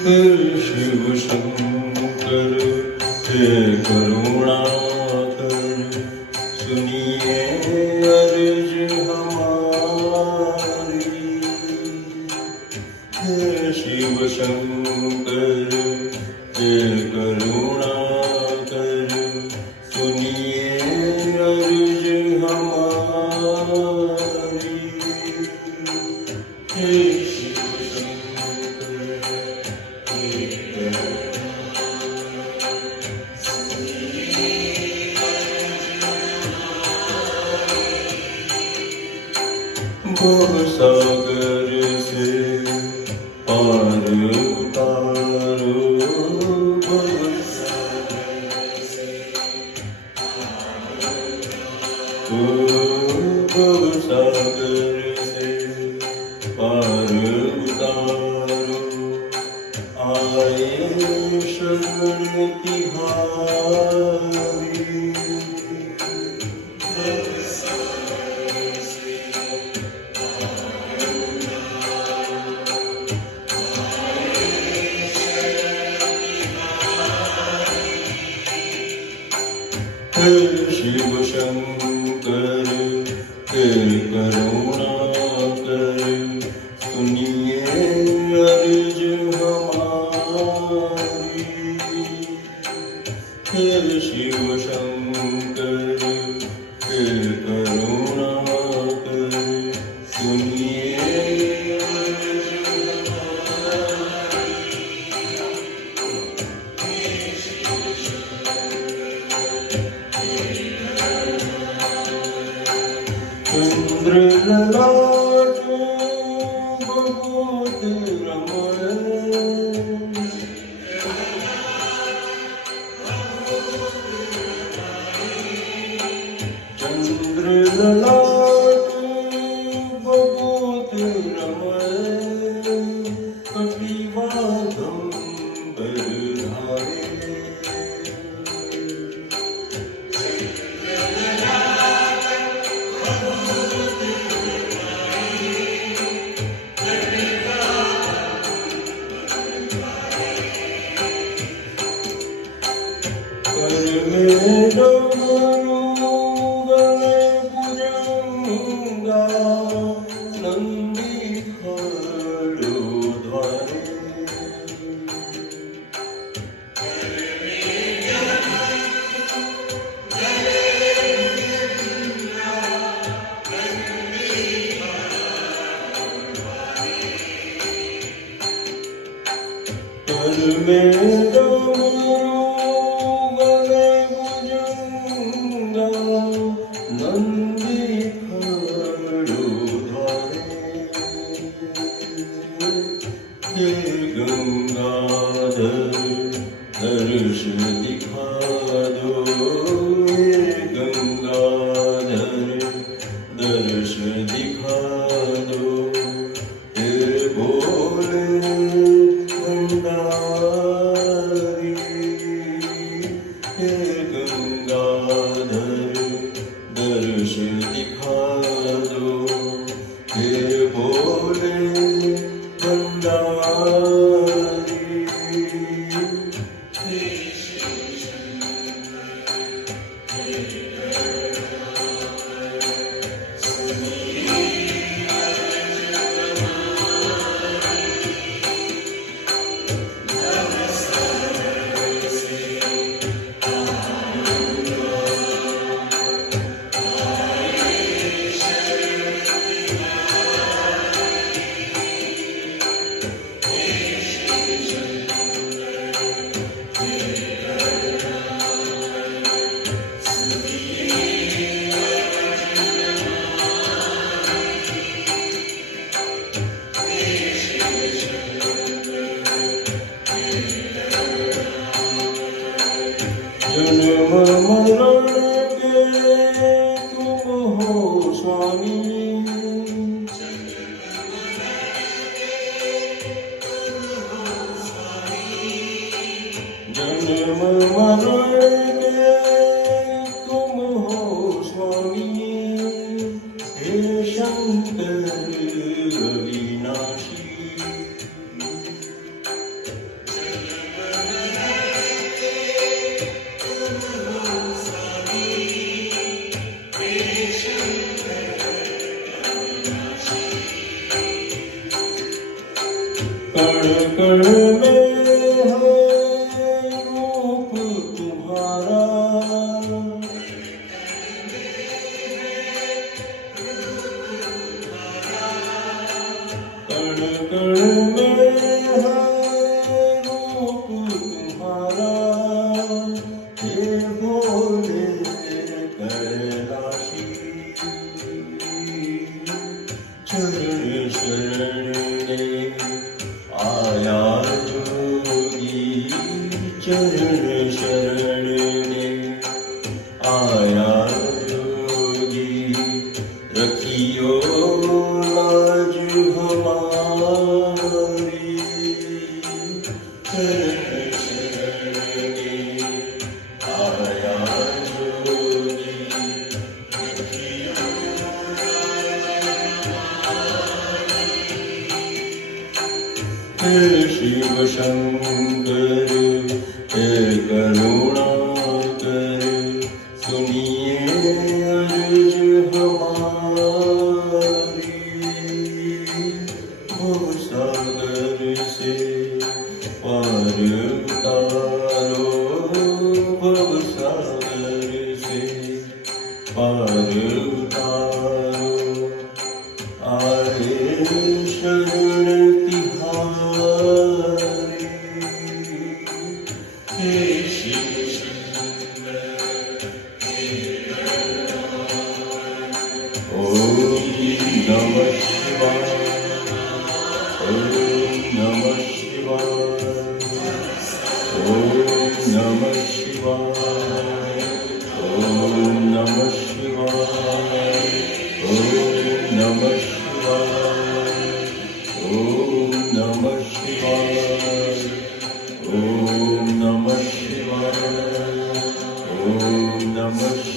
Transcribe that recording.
हे शिव शंकर हे करुणाकर सुनिए अर्ज हमारी। हे शिव शंकर हे करुणाकर सुनिए अर्ज हमारी। हे भवसागर से पार उतारो, भवसागर से पार उतारो, आए शरण तिहारी। हे शिव शंकर हे करुणाकर सुनिए अर्ज हमारी। हे शिव शंकर हे करुणाकर सुनिए अर्ज चंद्र ललाट बहुत रमण, चंद्र ललाट बहुत रमण, कटिवागंबर धारे। कर में डमरू गले भुजंगा, नंदी खड़ोद्वारे। कर में डमरू नंदी खड़ोद्वारे। हे गंगाधर दर्श दिखा दो, हे गंगाधर दर्श दिखा दो। हे बोले भंडारी, हे गंगाधर दर्श दिखा दो। हे बोले भंडारी। जन्म मरण के तुम हो स्वामी, जन्म मरण के तुम हो स्वामी। हे शंकर अविनाशी, कण में है रूप तुम्हारा, कण कण में है रूप तुम्हारा, हे भोले कैलाशी। चरण शरण में आया जोगी, चरण शरण में आया जोगी, रखियो लाज हमारी। चरण शरण में आया जोगी, हे शिव शंकर हे करुणाकर, सुनिए अर्ज हमारी।